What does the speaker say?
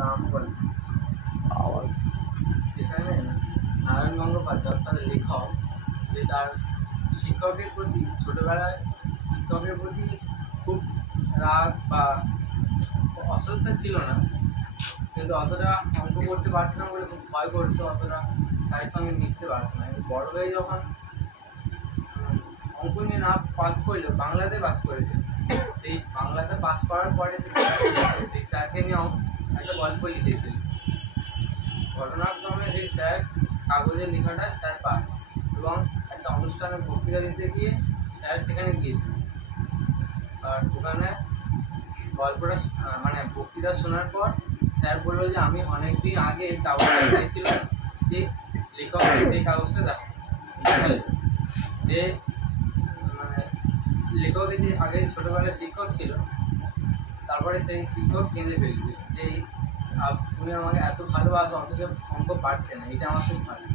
দাম বলে। আবার সেখানে নারায়ণ গঙ্গোপাধ্যায় অর্থাৎ লেখক যে তার শিক্ষকের প্রতি ছোটোবেলায় শিক্ষকের প্রতি খুব রাগ বা অশ্রদ্ধা ছিল না, কিন্তু অতটা অঙ্ক করতে পারতো না বলে খুব ভয় করতো, অতটা স্যারের সঙ্গে মিশতে পারতো না। কিন্তু বড় হয়ে যখন অঙ্ক নিয়ে না পাস করলেও বাংলাতে পাস করেছে, সেই বাংলাতে পাস করার পরে সেই স্যারকে নিয়ে একটা গল্প লিখেছিল। ঘটনাক্রমে সেই স্যার কাগজের লেখাটা স্যার পায় এবং একটা অনুষ্ঠানে বক্তৃতা দিতে গিয়ে স্যার সেখানে গিয়েছিলেন। আর ওখানে গল্পটা মানে বক্তৃতা শোনার পর স্যার বললো যে আমি অনেক দিন আগে কাগজটা পেয়েছিলাম, যে লেখক সেই কাগজটা দেখালো যে মানে লেখকের যে আগে ছোটোবেলায় শিক্ষক ছিল, তারপরে সেই শিক্ষক কেঁদে ফেলছিল যে তুমি আমাকে এত ভালোবাসো অথচ অঙ্ক পারতে না, এটা আমার খুব ভালো।